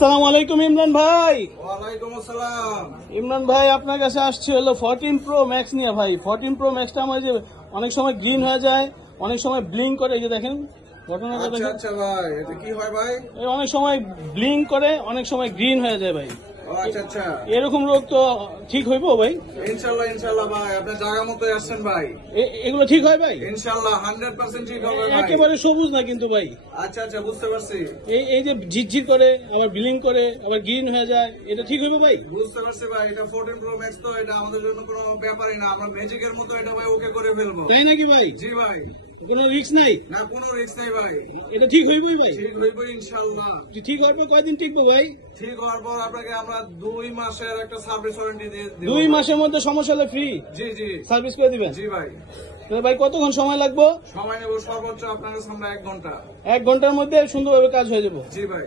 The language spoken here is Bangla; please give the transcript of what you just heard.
আসসালামু আলাইকুম ইমরান ভাই। ওয়ালাইকুম আসসালাম। ইমরান ভাই আপনার কাছে আসছে হলো 14 প্রো ম্যাক্স নিয়ে ভাই। 14 প্রো ম্যাক্সটা আমার যে অনেক সময় গ্রিন হয়ে যায়, অনেক সময় ব্লিঙ্ক করে, এই যে দেখেন ঘটনাটা আচ্ছা দেখেন। আচ্ছা ভাই, এটা কি হয় ভাই? এই অনেক সময় ব্লিঙ্ক করে, অনেক সময় গ্রিন হয়ে যায় ভাই। ও আচ্ছা আচ্ছা, এরকম রোগ তো ঠিক হইব ভাই? ইনশাল্লাহ ইনশাল্লাহ ভাই, আপনার জায়গা মতোই আসছেন ভাই। এগুলো ঠিক হয় ভাই? ইনশাল্লাহ 100% ঠিক হবে ভাই। একেবারে সবুজ না কিন্তু ভাই। আচ্ছা আচ্ছা, বুঝতে পারছি। এই যে ঝিরঝির করে, আবার ব্লিঙ্ক করে, আবার গ্রিন হয়ে যায়, এটা ঠিক হবে ভাই? বুঝতে পারছি ভাই, এটা 14 প্রো ম্যাক্স তো, এটা আমাদের জন্য কোনো ব্যাপারই না। আমরা ম্যাজিকের মতো এটা ভাই ওকে করে ফেলবো। তাই নাকি ভাই? জি ভাই, কোনো রিস্ক নাই? না কোনো রিস্ক নাই ভাই। এটা ঠিক হইবই ভাই? ঠিক হইব ইনশাল্লাহ। ঠিক হওয়ার পর কয়দিন টিকবো ভাই? ঠিক হওয়ার পর আপনাকে আমরা 2 মাসের একটা সার্ভিস ওয়ারেন্টি দিয়ে দিব। 2 মাসের মধ্যে সমস্যা হলে ফ্রি জি জি সার্ভিস করে দিবেন? জি ভাই। তাহলে ভাই কতক্ষণ সময় লাগবে? সময় নেব সর্বোচ্চ আপনার সামনে 1 ঘন্টা। 1 ঘন্টার মধ্যে সুন্দরভাবে কাজ হয়ে যাবো। জি ভাই।